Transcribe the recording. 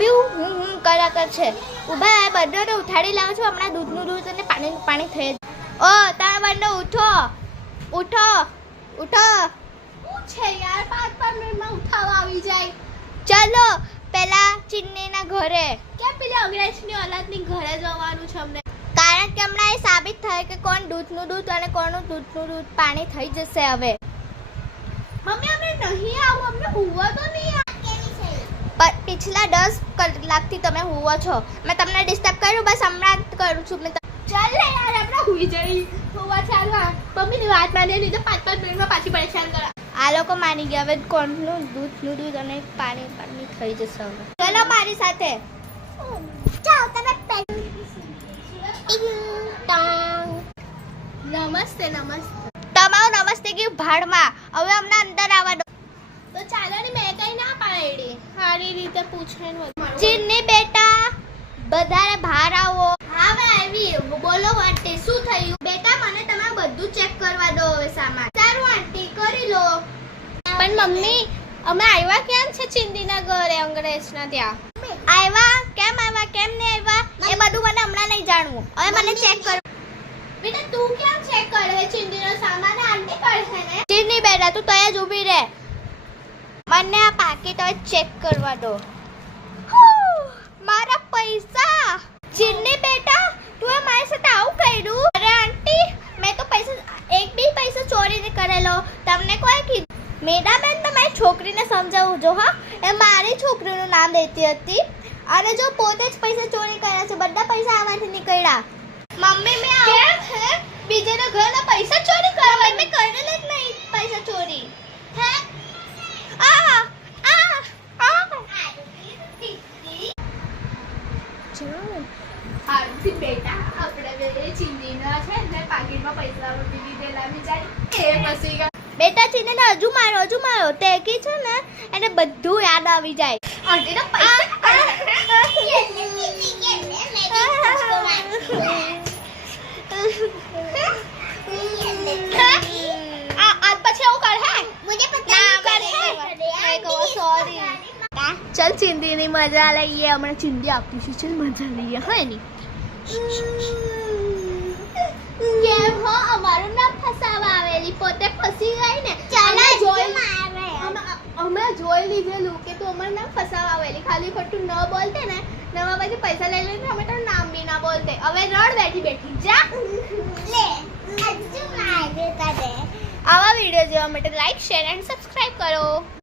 બી હું કર્યા કર છે. ઊભા બંને ઉઠાડી લાવું છું હમણાં દૂધનું દૂધ અને પાણીનું પાણી થઈ. ઓ તારા બંને ઉઠો ઉઠો ઉઠો. શું છે યાર 5 મિનિટમાં ઉઠાવા આવી જાય. ચાલો પેલા ચિન્નીના ઘરે. કેમ પેલી અંગ્રેજની ઓલાદની ઘરે જવાનું છે અમને? કારણ કે હમણાં એ સાબિત થાય કે કોણ દૂધનું દૂધ અને કોનું દૂધનું દૂધ પાણી થઈ જશે હવે. મમ્મી અમે નહીં આવું, અમને હુવા તો નહીં પિછલા 10 કલાકથી તમે હુવો છો. મેં તમને ડિસ્ટર્બ કર્યું બસ હમણાં જ કરું છું મેં. ચાલ ને યાર આપણે હુઈ જઈ. હુવા ચાલુ. મમ્મીની વાત માની નહીં તો 5 મિનિટમાં પાછી પરેશાન કરા. આ લોકો માની ગયા હવે કોણનું દૂધનું દૂધ અને પાણી થઈ જશે હવે. ચલો મારી સાથે. ચાલ તમે નમસ્તે નમસ્તે. તમારું નમસ્તે ગયું ભાડમાં. હવે અમને અંદર આવવા દો. તો ચાલો ને મેં કઈ ના પાડી. સારી રીતે પૂછે ચિન્ની બેટા બધાને બહાર આવો. હા મેં આવી. બોલો આંટી શું થયું? બેટા મને તમારે બધું ચેક કરવા દો હવે સામાન. સારું આંટી કરી લો. પણ મમ્મી અમે આવ્યા કેમ છે ચિંદીના ઘરે અંગ્રેજના ત્યાં? આવ્યા કેમ નહીં આવ્યા એ બધું મને હમણાં નહીં જાણવું. હવે મને ચેક કરો. બેટા તું કેમ ચેક કરે ચિંદીનો સામાન? આંટી કરશે ને. ચિન્ની બેટા તું ત્યાં જ ઊભી રહે. મને આ પાકીટ હવે ચેક કરવા દો. મારા પૈસા. ચિન્ની બેટા તું મારી સાથે આવું કર્યું? અરે આંટી મેં તો એક બી પૈસા ચોરી નહીં કરેલો. તમને કોઈ કીધું? મેડાબેન તમારી છોકરીને સમજાવું જો. હા એ મારી છોકરીનું નામ દેતી હતી અને જો પોતે જ પૈસા ચોરી કર્યા છે. બધા પૈસા આમાંથી નીકળ્યા. મમ્મી મેં કેમ છે બીજાના ઘરના પૈસા ચોરી કરવા? મેં કરેલ જ નહીં પૈસા ચોરી. હે આરતી બેટા આપણે બે ચિંદીના છે ને પાકીટમાં પૈસા મૂકી દીધેલા બિચારી એ ફસી ગયા. બેટા ચીને હજુ મારો તે કી છે ને એને બધું યાદ આવી જાય. આંટીના પૈસા આજ પછી આવું કર હે મુજે પતા સોરી. ચલ ચિંદીની મજા લઈએ. હમણાં ચિંદી આપીશું. ચલ મજા લઈએ હા ની. કેમ હો અમારું નામ ફસાવા આવેલી પોતે ફસી ગઈ ને. અમે જોઈ લીધેલું કે તું અમારું નામ ફસાવા આવેલી. ખાલી ખોટું ન બોલતે ને નવા પછી પૈસા લઈ લઈને અમે તારું નામ બી ના બોલતે. હવે રડ બેઠી જા. આવા વિડીયો જોવા માટે લાઈક શેર એન્ડ સબસ્ક્રાઇબ કરો.